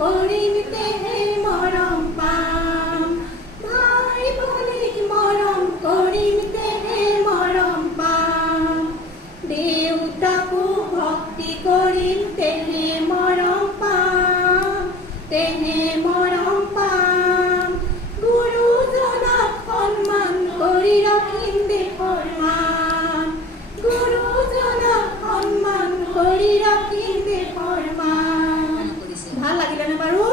করিম তেহে মরম পাম। ভাই বলিক মরম করিম তেহে ভক্তি করিম তেহে মরম পাম। তেহে মরম গুরুজনক সন্মান কৰি ৰাখিম না পারো